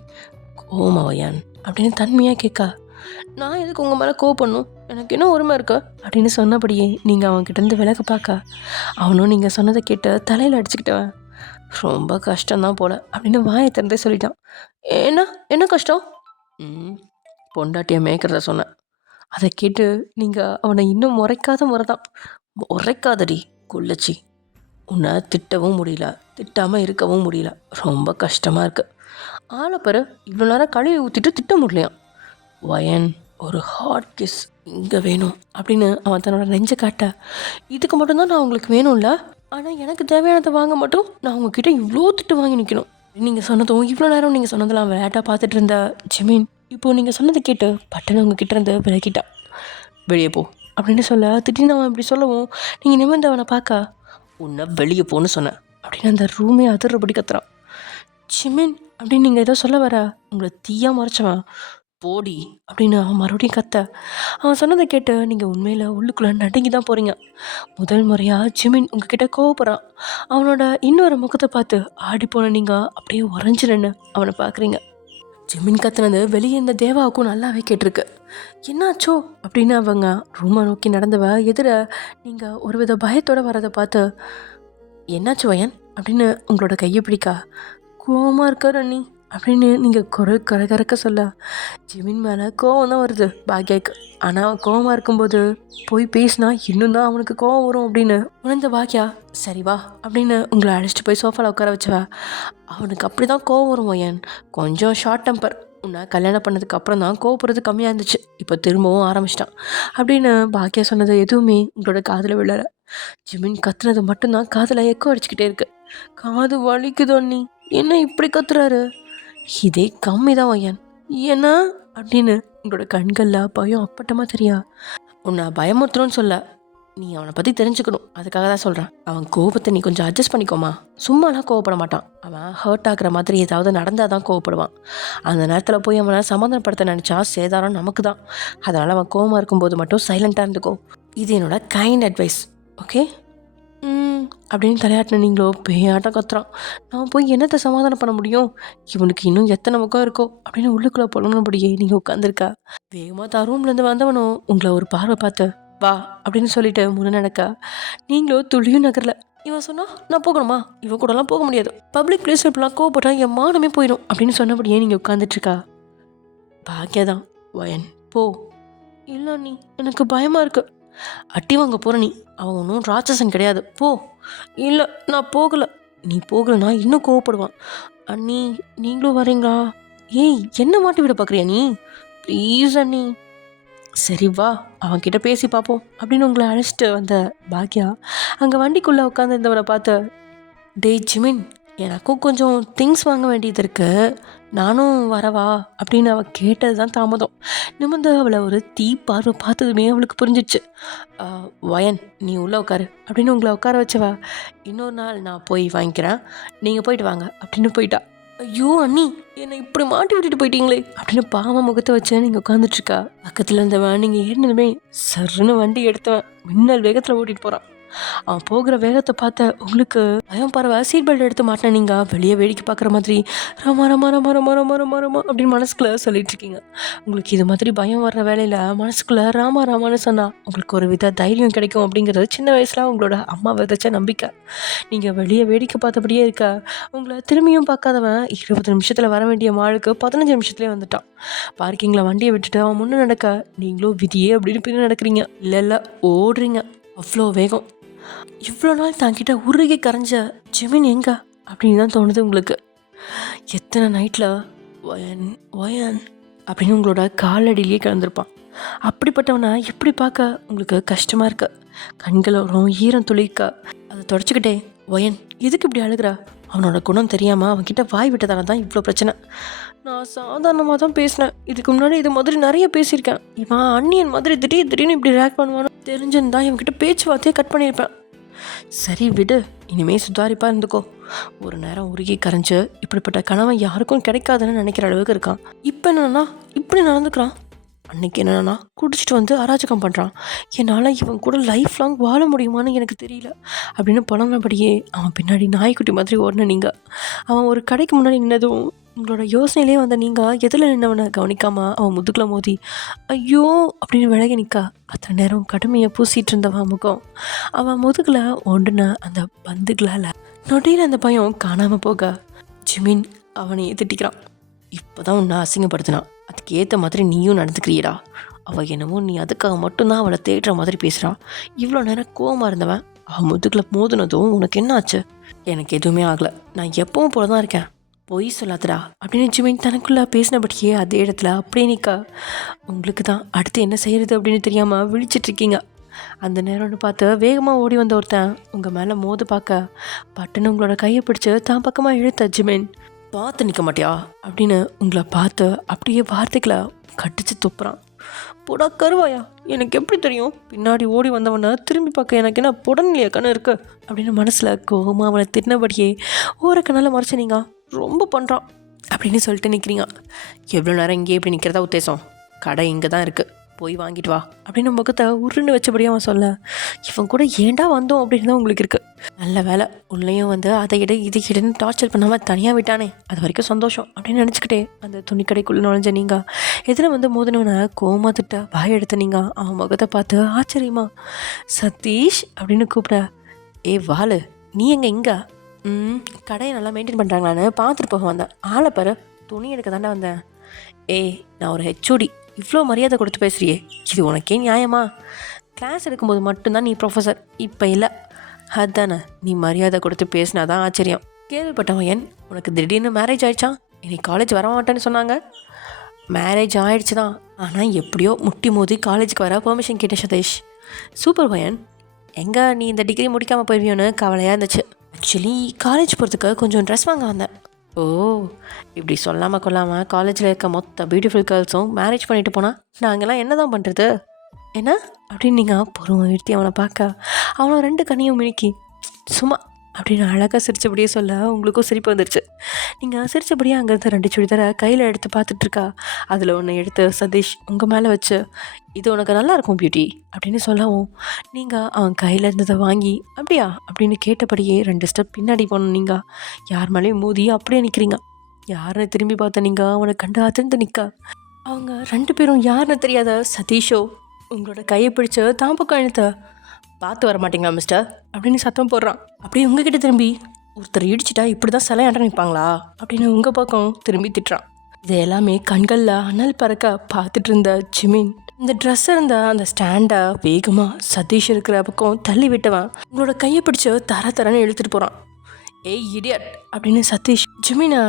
கோமாவையான் அப்படின்னு தன்மையாக கேட்க, நான் எதுக்கு உங்கள் மேலே கோவப்படணும், எனக்கு என்ன உரிமை இருக்கு அப்படின்னு சொன்னபடியே நீங்கள் அவன்கிட்டேருந்து விலக பார்க்க அவனும் நீங்கள் சொன்னதை கேட்டு தலையில் அடிச்சுக்கிட்டவன், ரொம்ப கஷ்டம்தான் போல அப்படின்னு வாயை திறந்தே சொல்லிட்டான். என்ன கஷ்டம்? பொண்டாட்டியை மேய்க்கிறத சொன்னேன். அதை கேட்டு நீங்கள் அவனை இன்னும் முறைக்காத முறை தான். முறைக்காதடி குள்ளச்சி, உன்னை திட்டவும் முடியல, திட்டாமல் இருக்கவும் முடியல, ரொம்ப கஷ்டமாக இருக்குது. ஆளப்பரு இவ்வளோ நேரம் கழுவி ஊற்றிட்டு திட்ட முடியலையாம். வயன் ஒரு ஹாட் கிஸ் இங்கே வேணும் அப்படின்னு அவன் தன்னோட நெஞ்சை காட்ட, இதுக்கு மட்டும்தான் நான் உங்களுக்கு வேணும்ல, ஆனால் எனக்கு தேவையானதை வாங்க மட்டும் நான் உங்ககிட்ட இவ்வளோ திட்டு வாங்கி நிற்கணும். நீங்கள் சொன்னதும் இவ்வளோ நேரம் நீங்கள் சொன்னதெல்லாம் விளையாட்டாக பார்த்துட்டு இருந்த ஜிமின் இப்போது நீங்கள் சொன்னதை கேட்டு பட்டுன்னு உங்ககிட்ட இருந்து விலகிட்டான். வெளியே போ அப்படின்னு சொல்ல திடீர்னு அவன் இப்படி சொல்லவும் நீங்கள் நிமிர்ந்து அவனை பார்க்க, உன்னை வெளியே போன்னு சொன்னேன் அப்படின்னு அந்த ரூமே அதிர்றபடி கத்துறான். ஜிமின் அப்படின்னு நீங்கள் ஏதோ சொல்ல வர உங்களை தீயா மறைச்சவன், போடி அப்படின்னு அவன் மறுபடியும் கத்த. அவன் சொன்னதை கேட்டு நீங்கள் உண்மையில் உள்ளுக்குள்ளே நடுங்கி தான் போகிறீங்க. முதல் முறையாக ஜிமின் உங்ககிட்ட கோவப்படுறான். அவனோட இன்னொரு முகத்தை பார்த்து ஆடி போன நீங்கள் அப்படியே உறைஞ்சிருன்னு அவனை பார்க்குறீங்க. ஜிமின் கத்துனது வெளியே இருந்த தேவாவுக்கும் நல்லாவே கேட்டிருக்கு. என்னாச்சோ அப்படின்னு அவங்க ரூமை நோக்கி நடந்தவ எதிர நீங்கள் ஒரு வித பயத்தோடு வரதை பார்த்து, என்னாச்சு வயன் அப்படின்னு உங்களோட கையை பிடிக்கா, கோவமாக இருக்கார் அண்ணி அப்படின்னு நீங்கள் குரல் கரகரக்க சொல்ல ஜிமின் மேலே கோவம் தான் வருது பாக்யாக்கு. ஆனால் கோவமாக இருக்கும்போது போய் பேசினா இன்னும் தான் அவனுக்கு கோவம் வரும் அப்படின்னு உணர்ந்த பாக்யா, சரி வா அப்படின்னு உங்களை அழைச்சிட்டு போய் சோஃபாவில் உட்கார வச்சவா. அவனுக்கு அப்படி தான் கோவம் வரும் வயன், கொஞ்சம் ஷார்ட் டெம்பர். உன்னை கல்யாணம் பண்ணதுக்கு அப்புறம் தான் கோவப்படுறது கம்மியாக இருந்துச்சு, இப்போ திரும்பவும் ஆரம்பிச்சிட்டான் அப்படின்னு பாக்யா சொன்னது எதுவுமே உங்களோட காதில் விழற. ஜிமின் கத்துனது மட்டும்தான் காதில் எக்கோ அடிச்சுக்கிட்டே இருக்கு. காது வலிக்குதோ அண்ணி, என்ன இப்படி கத்துறாரு? இதே கம்மி தான் வயன், ஏன்னா அப்படின்னு உங்களோட கண்களில் பயம் அப்பட்டமாக தெரியா. உன்னை பயமுறுத்துறோன்னு சொல்ல, நீ அவனை பற்றி தெரிஞ்சுக்கணும், அதுக்காக தான் சொல்கிறேன். அவன் கோபத்தை நீ கொஞ்சம் அட்ஜஸ்ட் பண்ணிக்கோமா. சும்மாலாம் கோவப்பட மாட்டான், அவன் ஹர்ட் ஆகுற மாதிரி ஏதாவது நடந்தால் தான் கோவப்படுவான். அந்த நேரத்தில் போய் அவனை சமாதானப்படுத்த நினச்சா சேதாரம் நமக்கு தான். அதனால் அவன் கோவமாக இருக்கும்போது மட்டும் சைலண்ட்டாக இருந்துக்கோ. இது என்னோட கைண்ட் அட்வைஸ், ஓகே? அப்படின்னு தலையாட்டின நீங்களோ பேயாட்டம் கத்துறான். நான் போய் என்னத்தை சமாதானம் பண்ண முடியும், இவனுக்கு இன்னும் எத்தனை முகம் இருக்கோ அப்படின்னு உள்ளுக்குள்ளே புலம்படியே நீங்கள் உட்காந்துருக்கா. வேகமாக தான் ரூம்லேருந்து வந்தவனும் உங்களை ஒரு பார்வை பார்த்து வா அப்படின்னு சொல்லிட்டு முன்ன நடக்க நீங்களோ துளியும் நகரல. இவன் சொன்னா நான் போகணுமா, இவன் கூடலாம் போக முடியாது, பப்ளிக் பிளேஸ் இப்படிலாம் கோவப்பட்டா என் மானமே போயிடும் அப்படின்னு சொன்னபடியே நீங்கள் உட்காந்துட்ருக்கா. பாக்கியதான் வயன் போ இல்லை அண்ணி, எனக்கு பயமாக இருக்கு. அட்டி வாங்க போகிற நீ, அவன் ஒன்றும் ராட்சசன் கிடையாது, போ. இல்லை, நான் போகலை. நீ போகலைன்னா இன்னும் கோவப்படுவான். அண்ணி, நீங்களும் வரீங்களா? ஏய், என்ன மாட்டி விட பார்க்குறியா நீ? ப்ளீஸ் அண்ணி. சரி வா, அவன்கிட்ட பேசி பார்ப்போம் அப்படின்னு உங்களை அழைச்சிட்டு வந்த பாக்யா அங்கே வண்டிக்குள்ளே உட்காந்துருந்தவனை பார்த்து, டேய் ஜிமின், எனக்கும் கொஞ்சம் திங்ஸ் வாங்க வேண்டியது இருக்கு, நானும் வரவா அப்படின்னு அவள் கேட்டது தான் தாமதம். நிமிர்ந்து அவளை ஒரு தீ பார்வை பார்த்ததுமே அவளுக்கு புரிஞ்சிச்சு. வயன், நீ உள்ளே உட்காரு அப்படின்னு உங்களை உட்கார வச்சவா, இன்னொரு நாள் நான் போய் வாங்கிக்கிறேன், நீங்கள் போயிட்டு வாங்க அப்படின்னு போயிட்டா. ஐயோ அண்ணி, என்னை இப்படி மாட்டி விட்டுட்டு போயிட்டீங்களே அப்படின்னு பாவம் முகத்தை வச்சு நீங்கள் உட்காந்துட்ருக்கா. பக்கத்தில் இருந்தவன் நீங்கள் ஏறினதுமே சர்ன்னு வண்டி எடுத்தவன் மின்னல் வேகத்தில் ஓட்டிகிட்டு போகிறான். அவன் போகிற வேகத்தை பார்த்த உங்களுக்கு பயம் பரவ சீட் பெல்ட் எடுத்து மாட்டின நீங்கள் வெளியே வேடிக்கை பார்க்குற மாதிரி ரமா ரமா ரமா ரமா ரமா ரமா ரமா அப்படின்னு மனசுக்குள்ளே சொல்லிட்டு இருக்கீங்க. உங்களுக்கு இது மாதிரி பயம் வர்ற வேலையில் மனசுக்குள்ளே ராமா ராமான்னு சொன்னால் உங்களுக்கு ஒரு வித தைரியம் கிடைக்கும் அப்படிங்கிறது சின்ன வயசில் உங்களோட அம்மா விதைச்ச நம்பிக்கை. நீங்கள் வெளியே வேடிக்கை பார்த்தபடியே இருக்க உங்களை திரும்பியும் பார்க்காதவன் 20 நிமிஷத்தில் வர வேண்டிய மாளுக்கு 15 நிமிஷத்துலேயே வந்துட்டான். பார்க்கிங்கில் வண்டியை விட்டுட்டு அவன் முன்னே நடக்க நீங்களும் விதியே அப்படின்னு பின்ன நடக்கிறீங்க. இல்லை ஓடுறீங்க அவ்வளோ வேகம். இவ்வளோ நாள் தாங்கிட்ட உருகி கரைஞ்ச ஜிமின் எங்க அப்படின்னு தான் தோணுது உங்களுக்கு. எத்தனை நைட்டில் ஒயன் ஒயன் அப்படின்னு உங்களோட காலடியிலேயே கிடந்திருப்பான். அப்படிப்பட்டவனை எப்படி பார்க்க உங்களுக்கு கஷ்டமாக இருக்கு. கண்களோரம் ஈரம் துளிக்க அதை தொடச்சிக்கிட்டே, ஒயன் எதுக்கு இப்படி அழுகிற? அவனோட குணம் தெரியாமல் அவன்கிட்ட வாய் விட்டதால தான் இவ்வளோ பிரச்சனை. நான் சாதாரணமாக தான் பேசினேன், இதுக்கு முன்னாடி இது மாதிரி நிறைய பேசியிருக்கேன். இவன் அண்ணியன் மாதிரி திடீர்னு இப்படி ரியாக்ட் பண்ணுவான்னு தெரிஞ்சிருந்தா இவன்கிட்ட பேச்சுவார்த்தையே கட் பண்ணியிருப்பேன். சரி விடு, இனிமே சுதாரிப்பாக இருந்துக்கோ. ஒரு நேரம் உருகி கரைஞ்சு இப்படிப்பட்ட கணவன் யாருக்கும் கிடைக்காதுன்னு நினைக்கிற அளவுக்கு இருக்கான். இப்போ என்னன்னா இப்படி நடந்துக்கிறான். அன்னைக்கு என்னன்னா குடிச்சிட்டு வந்து அராஜகம் பண்ணுறான். என்னால் இவன் கூட லைஃப் லாங் வாழ முடியுமான்னு எனக்கு தெரியல அப்படின்னு புலம்பினபடியே அவன் பின்னாடி நாய்க்குட்டி மாதிரி ஓடின நீங்கள். அவன் ஒரு கடைக்கு முன்னாடி நின்னதும் உங்களோட யோசனையிலே வந்த நீங்கள் எதில் நின்னவனை கவனிக்காமல் அவன் முதுகில் மோதி ஐயோ அப்படின்னு விலகி நிற்கா. அத்தனை நேரம் கடுமையை பூசிகிட்டு இருந்தவன் முகம் அவன் முதுகில் ஒன்றுன அந்த பந்துகளால் நொடியில் அந்த பயம் காணாமல் போக ஜிமின் அவனை திட்டிக்கிறான். இப்போ தான் உன்னை அசிங்கப்படுத்தினான், அதுக்கு ஏற்ற மாதிரி நீயும் நடந்துக்கிறியடா. அவள் என்னமோ நீ அதுக்காக மட்டும்தான் அவளை தேடுற மாதிரி பேசுகிறான். இவ்வளோ நேரம் கோவமாக இருந்தவன் அவன் முதுகில் மோதுனதும் உனக்கு என்ன ஆச்சு? எனக்கு எதுவுமே ஆகலை, நான் எப்பவும் போல தான் இருக்கேன், பொய் சொல்லாதடா அப்படின்னு ஜிமின் தனக்குள்ளே பேசினபடியே அதே இடத்துல அப்படியே நிற்கா. உங்களுக்கு தான் அடுத்து என்ன செய்கிறது அப்படின்னு தெரியாமல் விழிச்சிட்ருக்கீங்க. அந்த நேரம்னு பார்த்து வேகமாக ஓடி வந்த ஒருத்தன் உங்கள் மேலே மோது பார்க்க பட்டுன்னு உங்களோட கையை பிடிச்சி தான் பக்கமாக இழுத்த ஜிமின். பார்த்து நிற்க மாட்டியா அப்படின்னு உங்களை பார்த்து அப்படியே வார்த்தைகளை கட்டிச்சு துப்புறான். புடா கருவாயா, எனக்கு எப்படி தெரியும்? பின்னாடி ஓடி வந்தவனை திரும்பி பார்க்க எனக்கு என்ன புடநிலையா கண்ணு இருக்கு அப்படின்னு மனசில் கோபமாக அவனை தின்னபடியே ஓரக்கண்ணால் மறைச்சு நீங்க ரொம்ப பண்ணுறான் அப்படின்னு சொல்லிட்டு நிற்கிறீங்க. எவ்வளோ நேரம் இங்கேயே இப்படி நிற்கிறதா உத்தேசம்? கடை இங்கே தான் இருக்குது, போய் வாங்கிட்டு வா அப்படின்னு முகத்தை உருண்டு வச்சபடியே அவன் சொல்ல, இவன் கூட ஏண்டா வந்தோம் அப்படின்னு தான் உங்களுக்கு இருக்குது. நல்ல வேலை உள்ளேயும் வந்து அதை இட இது இடன்னு டார்ச்சர் பண்ணாமல் தனியாக விட்டானே, அது வரைக்கும் சந்தோஷம் அப்படின்னு நினச்சிக்கிட்டே அந்த துணிக்கடைக்குள்ளே நுழைஞ்ச நீங்கள் எதில் வந்து மோதினவனை கோமா திட்ட வாய் எடுத்த நீங்கள் அவன் முகத்தை பார்த்து ஆச்சரியமா சதீஷ் அப்படின்னு கூப்பிட, ஏ வாலு நீ எங்கே இங்கே? கடையை நல்லா மெயின்டைன் பண்ணுறாங்களான்னு பார்த்துட்டு போக வந்தேன், ஆளை பாரு துணி எடுக்க தாண்டா வந்தேன். ஏய் நான் ஒரு ஹெச்ஓடி, இவ்வளோ மரியாதை கொடுத்து பேசுறியே, இது உனக்கே நியாயமா? கிளாஸ் எடுக்கும்போது மட்டும்தான் நீ ப்ரொஃபஸர், இப்போ இல்லை, அதுதானே நீ மரியாதை கொடுத்து பேசினாதான் ஆச்சரியம். கேள்விப்பட்டவன் உனக்கு திடீர்னு மேரேஜ் ஆயிடுச்சான், இன்னைக்கு காலேஜ் வர மாட்டேன்னு சொன்னாங்க. மேரேஜ் ஆயிடுச்சு தான், ஆனால் எப்படியோ முட்டி மோதி காலேஜுக்கு வர பெர்மிஷன் கேட்டேன் சதீஷ். சூப்பர் பையன், எங்கே நீ இந்த டிகிரி முடிக்காமல் போயிருவியோன்னு கவலையாக இருந்துச்சு. ஆக்சுவலி காலேஜ் போகிறதுக்கு கொஞ்சம் ட்ரெஸ் வாங்க வந்தேன். ஓ, இப்படி சொல்லாமல் கொள்ளாமல் காலேஜில் இருக்க மொத்த பியூட்டிஃபுல் கேர்ள்ஸும் மேரேஜ் பண்ணிட்டு போனால் நாங்கள்லாம் என்ன தான் பண்ணுறது? என்ன அப்படின்னு நீங்கள் பொறுமை நிறுத்தி அவனை பார்க்க அவனை 2 கண்ணையும் மினுக்கி சும்மா அப்படின்னு அழகாக சிரித்தபடியே சொல்ல உங்களுக்கும் சிரிப்பு வந்துடுச்சு. நீங்கள் சிரித்தபடியே அங்கேருந்து 2 சுடிதாரை கையில் எடுத்து பார்த்துட்ருக்கா. அதில் ஒன்று எடுத்து சதீஷ் உங்கள் மேலே வச்சு, இது உனக்கு நல்லாயிருக்கும் பியூட்டி அப்படின்னு சொல்லவும் நீங்கள் அவன் கையில் இருந்ததை வாங்கி அப்படியா அப்படின்னு கேட்டபடியே 2 ஸ்டெப் பின்னாடி போனோம். நீங்கள் யார் மேலேயும் மோதி அப்படியே நிற்கிறீங்க. யாருன்னு திரும்பி பார்த்த நீங்கள் அவனை கண்டு அதிர்ந்து நிற்க அவங்க 2 பேரும் யாருன்னு தெரியாத சதீஷோ உங்களோட கையை பிடிச்சி தான் பக்கம் இழுத்த, பார்த்து வர மாட்டீங்களா மிஸ்டர் அப்படின்னு சத்தம் போடுறான். அப்படியே உங்ககிட்ட திரும்பி, ஒருத்தர் இடிச்சிட்டா இப்படி தான் சிலையாண்ட நிற்பாங்களா அப்படின்னு உங்கள் பக்கம் திரும்பி திட்டுறான். இது எல்லாமே கண்களில் அனல் பறக்க பார்த்துட்டு இருந்த ஜிமின் இந்த ட்ரெஸ் இருந்த அந்த ஸ்டாண்டை வேகமாக சதீஷ் இருக்கிற பக்கம் தள்ளி விட்டவன் உங்களோட கையை பிடிச்சி தரன்னு இழுத்துட்டு போகிறான். ஏய் இடியட் அப்படின்னு சதீஷ் ஜிமினை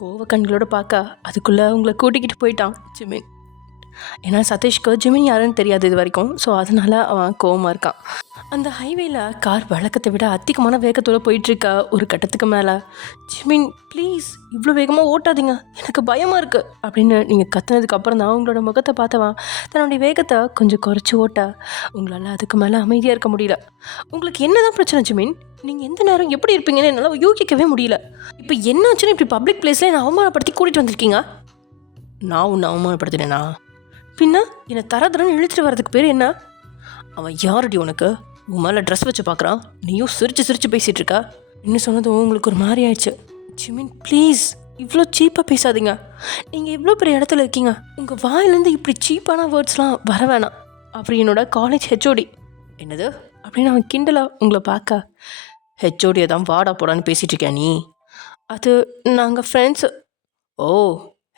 கோவ கண்களோட பார்க்க அதுக்குள்ளே உங்களை கூட்டிக்கிட்டு போயிட்டான் ஜிமின். ஏன்னா சதீஷ்க்கு ஜிமின் யாருன்னு தெரியாது இது வரைக்கும். ஸோ அதனால் அவன் கோவமாக இருக்கான். அந்த ஹைவேல கார் வழக்கத்தை விட அதிகமான வேகத்தோடு போயிட்டுருக்க ஒரு கட்டத்துக்கு மேலே ஜிமின் ப்ளீஸ் இவ்வளோ வேகமாக ஓட்டாதீங்க, எனக்கு பயமாக இருக்குது அப்படின்னு நீங்கள் கத்துனதுக்கு அப்புறம் தான் உங்களோட முகத்தை பார்த்தவன் தன்னுடைய வேகத்தை கொஞ்சம் குறைச்சி ஓட்ட உங்களால் அதுக்கு மேலே அமைதியாக இருக்க முடியல. உங்களுக்கு என்ன தான் பிரச்சனை ஜிமின்? நீங்கள் எந்த நேரம் எப்படி இருப்பீங்கன்னு என்னால் யூகிக்கவே முடியல. இப்போ என்னாச்சுன்னு இப்படி பப்ளிக் பிளேஸில் என்னை அவமானப்படுத்தி கூட்டிகிட்டு வந்திருக்கீங்க. நான் உன்னை அவமானப்படுத்தினேனா? பின்ன என்னை தரன்னு இழுத்துட்டு வர்றதுக்கு பேர் என்ன? அவன் யாரடி உனக்கு? உன் மேலே ட்ரெஸ் வச்சு பார்க்குறான், நீயும் சிரிச்சு பேசிகிட்டு இருக்கா. இன்னும் சொன்னதும் உங்களுக்கு ஒரு மாதிரி ஆயிடுச்சு. ஜிமின் ப்ளீஸ் இவ்வளோ சீப்பாக பேசாதீங்க. நீங்கள் இவ்வளோ பெரிய இடத்துல இருக்கீங்க, உங்கள் வாயிலேருந்து இப்படி சீப்பான வேர்ட்ஸ்லாம் வர வேணாம். அப்படி என்னோட காலேஜ் ஹெச்ஓடி. என்னது அப்படின்னு அவன் கிண்டலாக உங்களை பார்க்க, ஹெச்ஓடியை தான் வாடா போடான்னு பேசிகிட்டு இருக்கேன் நீ? அது நாங்கள் ஃப்ரெண்ட்ஸு. ஓ,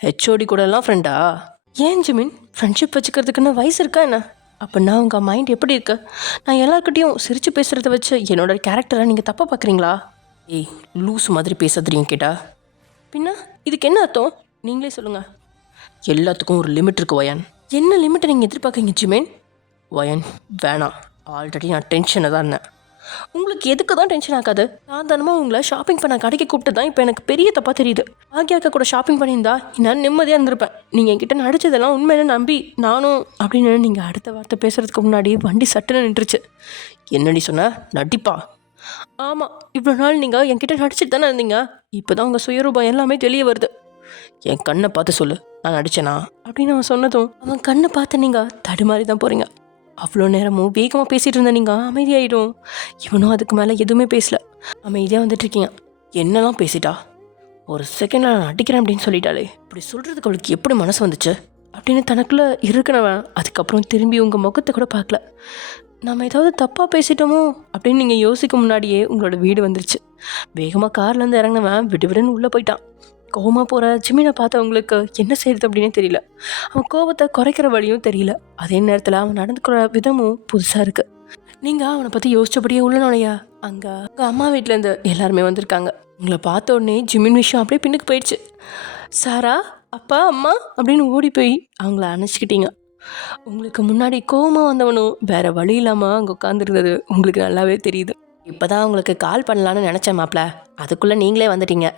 ஹெச்ஓடி கூடலாம் ஃப்ரெண்டா? ஏன் ஜிமின் ஃப்ரெண்ட்ஷிப் வச்சுக்கிறதுக்குன்னு வயசு இருக்கா என்ன? அப்படின்னா உங்கள் மைண்ட் எப்படி இருக்கு? நான் எல்லாருக்கிட்டையும் சிரித்து பேசுகிறத வச்சு என்னோட கேரக்டரை நீங்கள் தப்பாக பார்க்குறீங்களா? ஏய் லூஸ் மாதிரி பேசாதீங்க கேட்டா. பின்ன இதுக்கு என்ன அர்த்தம் நீங்களே சொல்லுங்கள். எல்லாத்துக்கும் ஒரு லிமிட் இருக்குது வயன். என்ன லிமிட்டை நீங்கள் எதிர்பார்க்குறீங்க ஜிமின்? வயன் வேணாம், ஆல்ரெடி நான் டென்ஷனை தான் இருந்தேன். உங்களுக்கு எதுக்கு தான் டென்ஷன் ஆகாது? நான் தானமாக உங்களை ஷாப்பிங் பண்ண கடைக்கு கூப்பிட்டு தான் இப்போ எனக்கு பெரிய தப்பாக தெரியுது. ஆகியாக்கா கூட ஷாப்பிங் பண்ணியிருந்தா நான் நிம்மதியாக இருந்திருப்பேன். நீங்கள் என்கிட்ட நடிச்சதெல்லாம் உண்மையில நம்பி நானும் அப்படின்னு நீங்கள் அடுத்த வார்த்தை பேசுகிறதுக்கு முன்னாடி வண்டி சட்டுன்னு நின்றுச்சு. என்னடி சொன்ன? நடிப்பா? ஆமாம், இவ்வளோ நாள் நீங்கள் என்கிட்ட நடிச்சிட்டு தானே இருந்தீங்க. இப்போ தான் உங்கள் சுயரூபம் எல்லாமே தெரிய வருது. என் கண்ணை பார்த்து சொல்லு, நான் நடிச்சேனா அப்படின்னு அவன் சொன்னதும் அவன் கண்ணை பார்த்து நீங்கள் தடுமாறி தான் போகிறீங்க. அவ்வளோ நேரமும் வேகமாக பேசிகிட்டு இருந்த நீங்கள் அமைதியாயிடும். இவனும் அதுக்கு மேலே எதுவுமே பேசல, அமைதியாக வந்துட்டுருக்கீங்க. என்னெல்லாம் பேசிட்டா? ஒரு செகண்ட் நான் அடிக்கிறேன் அப்படின்னு சொல்லிட்டாலே, இப்படி சொல்கிறதுக்கு அவளுக்கு எப்படி மனசு வந்துச்சு அப்படின்னு தனக்குள்ளே இருக்கிறவன் அதுக்கப்புறம் திரும்பி உங்கள் முகத்தை கூட பார்க்கல. நம்ம ஏதாவது தப்பாக பேசிட்டோமோ அப்படின்னு நீங்கள் யோசிக்க முன்னாடியே உங்களோட வீடு வந்துருச்சு. வேகமாக கார்லேருந்து இறங்கினவன் விடுவிடுன்னு உள்ளே போயிட்டான். கோவமாக போகிற ஜிமினை பார்த்தவங்களுக்கு என்ன செய்யுது அப்படின்னே தெரியல. அவன் கோபத்தை குறைக்கிற வழியும் தெரியல. அதே நேரத்தில் அவன் நடந்துக்கிற விதமும் புதுசாக இருக்குது. நீங்கள் அவனை பற்றி யோசிச்சபடியே உள்ள நுழையா அங்கே உங்கள் அம்மா வீட்டிலேருந்து எல்லாருமே வந்திருக்காங்க. உங்களை பார்த்த உடனே ஜிமின் விஷயம் அப்படியே பின்னுக்கு போயிடுச்சு. சாரா, அப்பா, அம்மா அப்படின்னு ஓடி போய் அவங்கள அணைச்சிக்கிட்டீங்க. உங்களுக்கு முன்னாடி கோவமாக வந்தவனும் வேற வழி இல்லாமல் அங்கே உட்காந்துருந்தது உங்களுக்கு நல்லாவே தெரியுது. இப்போ தான் உங்களுக்கு கால் பண்ணலான்னு நினச்சேன் மாப்பிள்ள, அதுக்குள்ளே நீங்களே வந்துட்டீங்க.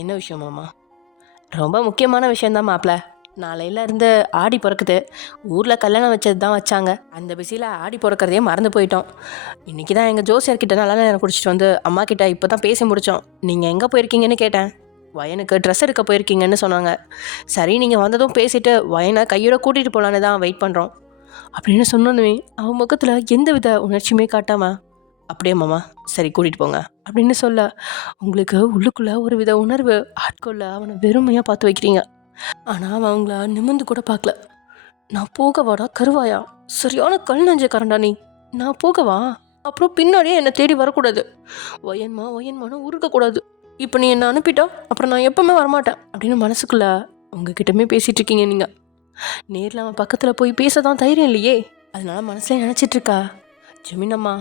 என்ன விஷயம் மாமா? ரொம்ப முக்கியமான விஷயந்தான் மாப்பிள்ள. நாளையிலேருந்து ஆடி பிறக்குது. ஊரில் கல்யாணம் வச்சது தான் வச்சாங்க. அந்த பிஸியில் ஆடி பிறக்கிறதையே மறந்து போயிட்டோம். இன்றைக்கி தான் எங்கள் ஜோசியர்கிட்ட நல்ல நேரம் குடிச்சிட்டு வந்து அம்மா கிட்ட இப்போ தான் பேசி முடித்தோம். நீங்கள் எங்கே போயிருக்கீங்கன்னு கேட்டேன். வயனுக்கு ட்ரெஸ் எடுக்க போயிருக்கீங்கன்னு சொன்னாங்க. சரி, நீங்கள் வந்ததும் பேசிவிட்டு வயனை கையோட கூட்டிகிட்டு போகலான்னு தான் வெயிட் பண்ணுறோம் அப்படின்னு சொன்னோன்னே அவன் முகத்தில் எந்த வித உணர்ச்சியுமே காட்டாமல், அப்படியே மாமா சரி கூட்டிகிட்டு போங்க அப்படின்னு சொல்ல உங்களுக்கு உள்ளுக்குள்ளே ஒரு வித உணர்வு ஆட்கொள்ள அவனை வெறுமையாக பார்த்து வைக்கிறீங்க. ஆனால் அவன் அவங்கள நிமிர்ந்து கூட பார்க்கல. நான் போகவாடா கருவாயா, சரியான கல் நஞ்ச கரண்டா நீ. நான் போகவா? அப்புறம் பின்னாடியே என்னை தேடி வரக்கூடாது. ஒயன்மானு உருக்கக்கூடாது. இப்போ நீ என்னை அனுப்பிட்டா அப்புறம் நான் எப்பவுமே வரமாட்டேன் அப்படின்னு மனசுக்குள்ள உங்ககிட்டமே பேசிகிட்டு இருக்கீங்க. நீங்கள் நேரில் அவன் பக்கத்தில் போய் பேச தான் தைரியம் இல்லையே. அதனால மனசுல நினச்சிட்ருக்கா. ஜிமினம்மா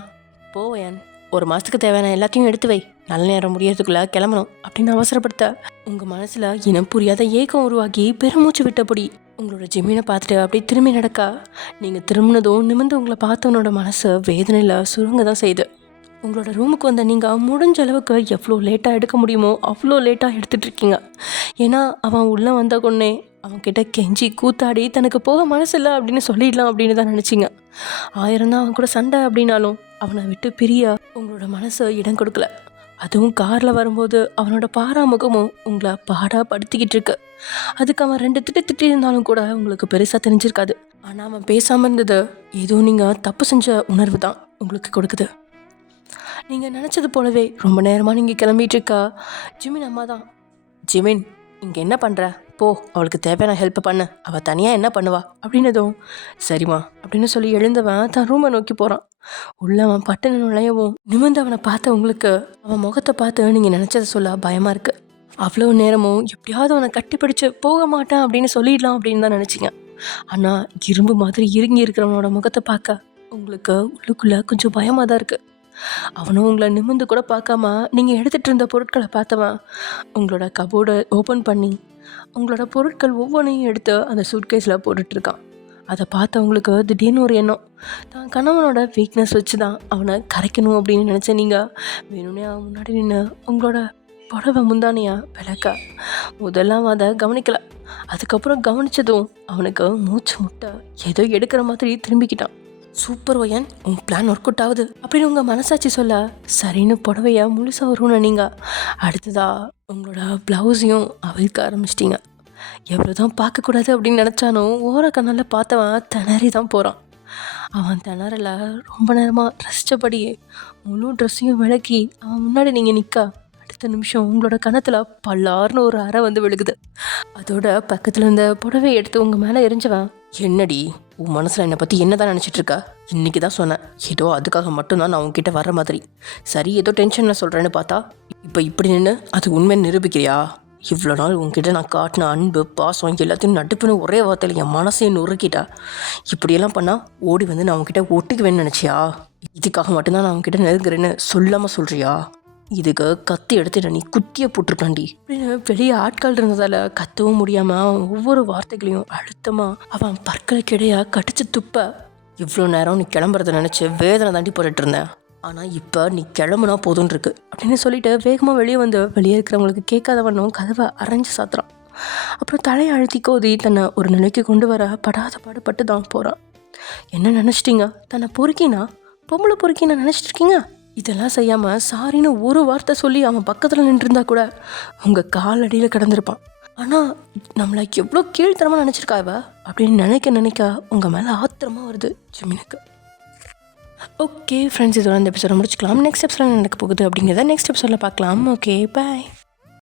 போவயன், ஒரு மாதத்துக்கு தேவையான எல்லாத்தையும் எடுத்து வை, நல்ல நேரம் முடியறதுக்குள்ளே கிளம்பணும் அப்படின்னு அவசரப்படுத்த உங்கள் மனசில் இனம் புரியாத ஏக்கம் உருவாக்கி பெருமூச்சு விட்டபடி உங்களோட ஜிமினை பார்த்துட்டு அப்படியே திரும்பி நடக்கா. நீங்கள் திரும்பினதும் நிமிர்ந்து உங்களை பார்த்தவனோட மனசு வேதனையில் சுருங்க தான் செய்யுது. உங்களோட ரூமுக்கு வந்த நீங்கள் முடிஞ்ச அளவுக்கு எவ்வளோ லேட்டாக எடுக்க முடியுமோ அவ்வளோ லேட்டாக எடுத்துகிட்ருக்கீங்க. ஏன்னா அவன் உள்ளே வந்த கொன்னே அவன்கிட்ட கெஞ்சி கூத்தாடி தனக்கு போக மனசு இல்லை அப்படின்னு சொல்லிடலாம் அப்படின்னு தான் நினச்சிங்க. 1000 தான் அவன் கூட சண்டை அப்படின்னாலும் அவனை விட்டு பிரிய உங்களோட மனசை இடம் கொடுக்கல. அதுவும் காரில் வரும்போது அவனோட பாராமுகமும் உங்களை பாடாக படுத்திக்கிட்டு இருக்கு. அதுக்கு அவன் 2 திட்டு இருந்தாலும் கூட உங்களுக்கு பெருசாக தெரிஞ்சிருக்காது. ஆனால் அவன் பேசாமல் இருந்தது ஏதோ நீங்கள் தப்பு செஞ்ச உணர்வு தான் உங்களுக்கு கொடுக்குது. நீங்கள் நினச்சது போலவே ரொம்ப நேரமாக நீங்கள் கிளம்பிட்டு இருக்கா ஜிமின் அம்மா தான். ஜிமின், இங்கே என்ன பண்ணுற? போ, அவளுக்கு தேவையான ஹெல்ப் பண்ணு, அவள் தனியாக என்ன பண்ணுவா அப்படின்னதும் சரிம்மா அப்படின்னு சொல்லி எழுந்தவன் தன் ரூமை நோக்கி போகிறான். உள்ள அவன் பட்டுன்னு நுழையவும் நிமிர்ந்து அவனை பார்த்த உங்களுக்கு அவன் முகத்தை பார்த்து நீங்கள் நினச்சதை சொல்ல பயமாக இருக்குது. அவ்வளோ நேரமும் எப்படியாவது அவனை கட்டிப்பிடிச்சு போக மாட்டேன் அப்படின்னு சொல்லிடலாம் அப்படின்னு தான் நினச்சிங்க. ஆனால் இரும்பு மாதிரி இறுங்கி இருக்கிறவனோட முகத்தை பார்க்க உங்களுக்கு உள்ளுக்குள்ளே கொஞ்சம் பயமாக தான் இருக்குது. அவனும் உங்களை நிமிர்ந்து கூட பார்க்காம நீங்கள் எடுத்துகிட்டு இருந்த பொருட்களை பார்த்தவன் உங்களோட கபோர்டை ஓப்பன் பண்ணி உங்களோட பொருட்கள் ஒவ்வொன்றையும் எடுத்து அந்த சூட்கேஸில் போட்டுட்ருக்கான். அதை பார்த்தவங்களுக்கு திடீர்னு ஒரு எண்ணம், தான் கணவனோட வீக்னஸ் வச்சு தான் அவனை கரைக்கணும் அப்படின்னு நினச்ச நீங்கள் வேணும்னே அவன் முன்னாடி நின்று உங்களோட புடவை முந்தானியா விளக்க. முதல்லாம் அதை கவனிக்கலை. அதுக்கப்புறம் கவனித்ததும் அவனுக்கு மூச்சு முட்டை ஏதோ எடுக்கிற மாதிரி திரும்பிக்கிட்டான். சூப்பர் ஒயன், உன் பிளான் ஒர்க் அவுட் ஆகுது அப்படின்னு உங்கள் மனசாட்சி சொல்ல சரின்னு புடவைய முழுசாக வரும்னு நீங்கள் அடுத்ததா உங்களோட ப்ளவுஸையும் அவிழ்க்க ஆரம்பிச்சிட்டிங்க. எவ்வளோ தான் பார்க்கக்கூடாது அப்படின்னு நினச்சானோ ஓர கண்ணால் பார்த்தவன் திணறி தான் போகிறான். அவன் திணறல ரொம்ப நேரமாக ரசித்தபடியே முழு ட்ரெஸ்ஸையும் விளக்கி அவன் முன்னாடி நீங்கள் நிற்க அடுத்த நிமிஷம் உங்களோட கணத்தில் பல்லார்னு ஒரு அறை வந்து விழுகுது. அதோட பக்கத்தில் இருந்த புடவையை எடுத்து உங்கள் மேலே எரிஞ்சவன், என்னடி உன் மனசில் என்னை பற்றி என்ன தான் நினச்சிட்ருக்கா? இன்றைக்கி தான் சொன்னேன், ஏதோ அதுக்காக மட்டும்தான் நான் உங்ககிட்ட வர்ற மாதிரி. சரி, ஏதோ டென்ஷனில் சொல்கிறேன்னு பார்த்தா இப்போ இப்படி நின்று அது உண்மையை நிரூபிக்கிறியா? இவ்வளோ நாள் உங்ககிட்ட நான் காட்டின அன்பு பாசம் எல்லாத்தையும் நடுப்புன்னு ஒரே வார்த்தையில் என் மனசையை நுறுக்கிட்டா. இப்படியெல்லாம் பண்ணால் ஓடி வந்து நான் உங்ககிட்ட ஒட்டிக்குவேன்னு நினச்சியா? இதுக்காக மட்டும்தான் நான் உங்ககிட்ட நெருங்குறேன்னு சொல்லாமல் சொல்கிறியா? இதுக்கு கத்தி எடுத்து நீ குத்தியை போட்டிருக்காண்டி அப்படின்னு வெளியே ஆட்கள் இருந்ததால் கத்தவும் முடியாமல் அவன் ஒவ்வொரு வார்த்தைகளையும் அழுத்தமாக அவன் பற்களுக்கு இடையே கடிச்சு துப்ப. இவ்வளோ நேரம் நீ கிளம்புறத நினச்சி வேதனை தாண்டி போட்டுட்டு இருந்தேன், ஆனால் இப்போ நீ கிளம்புனா போதும்னு இருக்கு அப்படின்னு சொல்லிட்டு வேகமாக வெளியே வந்து வெளியே இருக்கிறவங்களுக்கு கேட்காதவனும் கதவை அரைஞ்சு சாத்துறான். அப்புறம் தலையை அழுத்தி கோதி தன்னை ஒரு நிலைக்கு கொண்டு வர படாத பாடுபட்டு தான் போகிறான். என்ன நினச்சிட்டிங்க? தன்னை பொறுக்கினா பொம்பளை பொறுக்கினா நினச்சிட்டு இருக்கீங்க? இதெல்லாம் செய்யாமல் சாரின்னு ஒரு வார்த்தை சொல்லி அவன் பக்கத்தில் நின்றுருந்தா கூட உங்கள் கால் அடியில் கிடந்திருப்பான். ஆனால் நம்மளை எவ்வளோ கீழ்த்தரமாக நினச்சிருக்கா இவ அப்படின்னு நினைக்க உங்கள் மேலே ஆத்திரமாக வருது ஜிமினுக்கு. ஓகே ஃப்ரெண்ட்ஸ், இதோட இந்த எபிசோட முடிச்சுக்கலாம். நெக்ஸ்ட் எபிசோட நடக்க போகுது அப்படிங்கிறத நெக்ஸ்ட் எபிசோடில் பார்க்கலாம். ஓகே, பாய்.